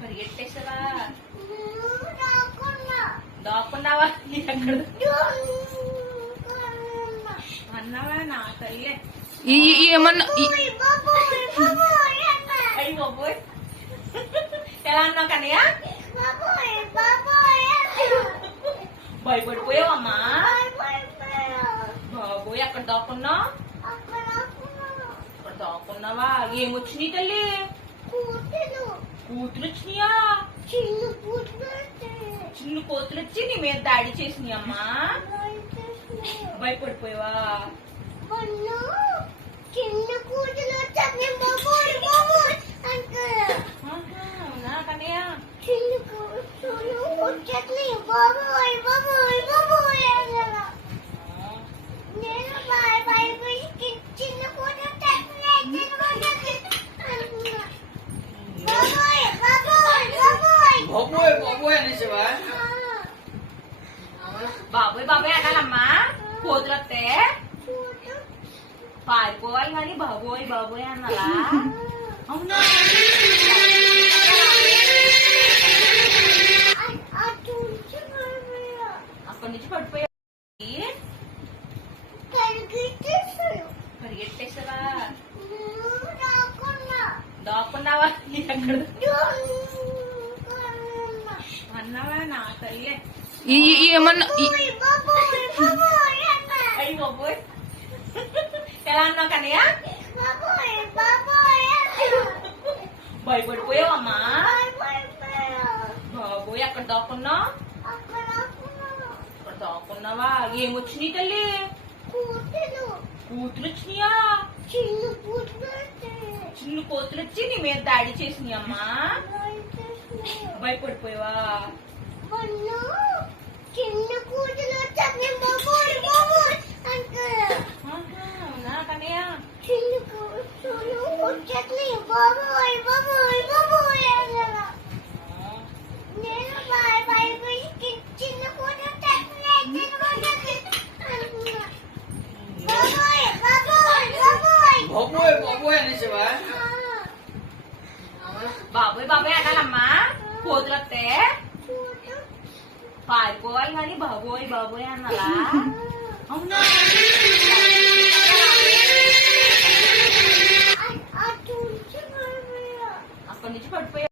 పరిగెట్టేసావా? దాక్కున్నావా? అన్నావా? నా తల్లే ఏమన్నా అయ్యి బాబోయ్, ఎలా అన్నావు కన్నయ్య? భయపడిపోయావమ్మా? బాబోయ్, అక్కడ దాక్కున్నావు? అక్కడ దాక్కున్నావా? ఏమొచ్చినాయి తల్లి? కూతురు వచ్చినాయా? చిన్న కోతులు వచ్చి నీ మీద దాడి చేసినాయి అమ్మా. భయపడిపోయావా? అవునా కన్నయ్య? బాబోయ్ బాబోయ్ అనేసావా? బాబోయ్ బాబోయ్ అనాలమ్మా. కోతులు వస్తే పారిపోవాలి కానీ బాబోయ్ బాబోయ్ అన్నాలా? అవునా? అక్కడి నుంచి పడిపోయా? పరిగెట్టేసావా? దాక్కున్నావా? ఎక్కడ అన్నావా? నా తల్లే ఏమన్నా అయ్యి బాబోయ్, ఎలా అన్నావు కన్నయ్య? భయపడిపోయావమ్మా? బాబోయ్, అక్కడ దాక్కున్నావు? అక్కడ దాక్కున్నావా? ఏమొచ్చినాయి తల్లి? కూతురు వచ్చినాయా? చిన్న కోతులు వచ్చి నీ మీద దాడి చేసినాయి అమ్మా. భయపడిపోయావా? అవునా కన్నయ్య? బాబోయ్ బాబోయ్ అనేసావా? బాబోయ్ బాబోయ్ అనాలమ్మా. కోతులు వస్తే పారిపోవాలి కానీ బాబోయ్ బాబోయ్ అన్నాలా? అవునా? అక్కడి నుంచి పడిపోయా?